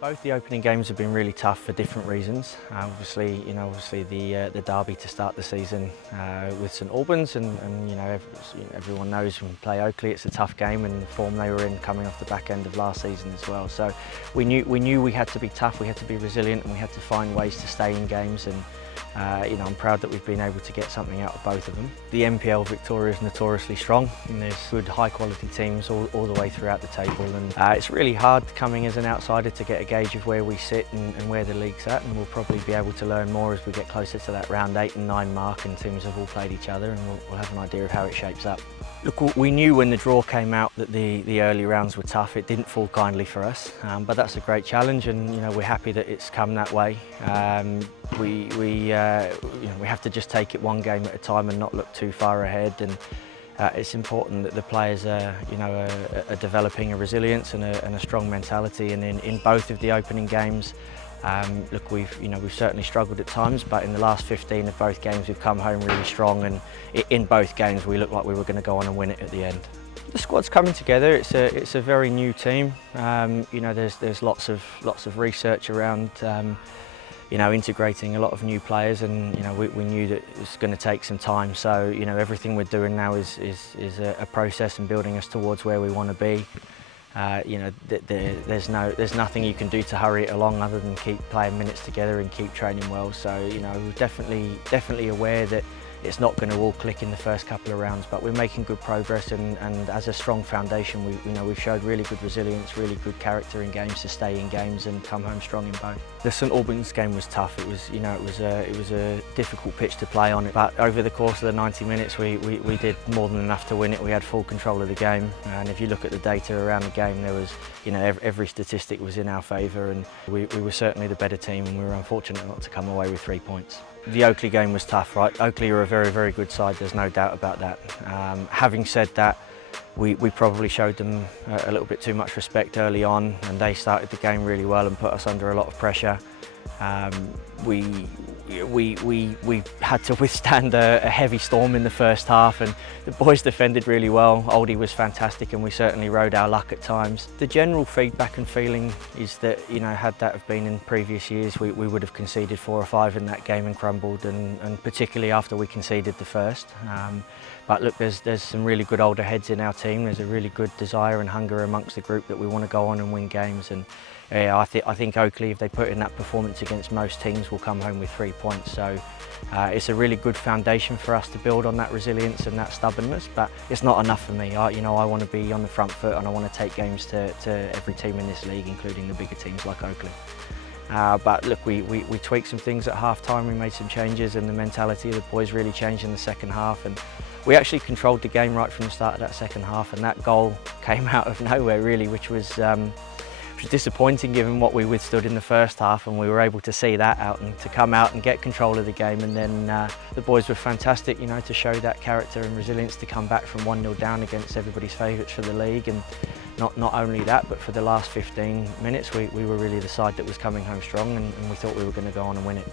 Both the opening games have been really tough for different reasons. Obviously the derby to start the season with St Albans, and everyone knows when we play Oakley, it's a tough game, and the form they were in coming off the back end of last season as well. So we knew we had to be tough, we had to be resilient, and we had to find ways to stay in games. And I'm proud that we've been able to get something out of both of them. The NPL Victoria is notoriously strong, and there's good high-quality teams all the way throughout the table. And it's really hard coming as an outsider to get a gauge of where we sit and where the league's at, and we'll probably be able to learn more as we get closer to that round 8 and 9 mark, and teams have all played each other, and we'll have an idea of how it shapes up. Look, we knew when the draw came out that the early rounds were tough. It didn't fall kindly for us, but that's a great challenge, and we're happy that it's come that way. We have to just take it one game at a time and not look too far ahead. And it's important that the players are developing a resilience and a strong mentality. And in both of the opening games, look, we've certainly struggled at times, but in the last 15 of both games we've come home really strong, and in both games we looked like we were going to go on and win it at the end. The squad's coming together. It's a very new team. There's lots of research around integrating a lot of new players, and we knew that it's going to take some time. So everything we're doing now is a process and building us towards where we want to be. There's nothing you can do to hurry it along other than keep playing minutes together and keep training well. So we're definitely aware that it's not going to all click in the first couple of rounds, but we're making good progress, and as a strong foundation, we've showed really good resilience, really good character in games to stay in games and come home strong in both. The St Albans game was tough. It was a difficult pitch to play on, but over the course of the 90 minutes, we did more than enough to win it. We had full control of the game, and if you look at the data around the game, there was every statistic was in our favour, and we were certainly the better team, and we were unfortunate not to come away with 3 points. The Oakley game was tough, right? Oakley are a very, very good side, there's no doubt about that. Having said that, we probably showed them a little bit too much respect early on, and they started the game really well and put us under a lot of pressure. We had to withstand a heavy storm in the first half, and the boys defended really well. Oldie was fantastic, and we certainly rode our luck at times. The general feedback and feeling is that, had that have been in previous years, we would have conceded 4 or 5 in that game and crumbled, and particularly after we conceded the first. But look, there's some really good older heads in our team. There's a really good desire and hunger amongst the group that we want to go on and win games. And yeah, I think Oakley, if they put in that performance against most teams, will come home with 3 points. So it's a really good foundation for us to build on that resilience and that stubbornness, but it's not enough for me. I want to be on the front foot, and I want to take games to every team in this league, including the bigger teams like Oakley. But look, we tweaked some things at half-time, we made some changes, and the mentality of the boys really changed in the second half. And we actually controlled the game right from the start of that second half, and that goal came out of nowhere really, which was disappointing given what we withstood in the first half, and we were able to see that out and to come out and get control of the game. And then the boys were fantastic, to show that character and resilience to come back from 1-0 down against everybody's favourites for the league. And not only that, but for the last 15 minutes we were really the side that was coming home strong, and we thought we were going to go on and win it.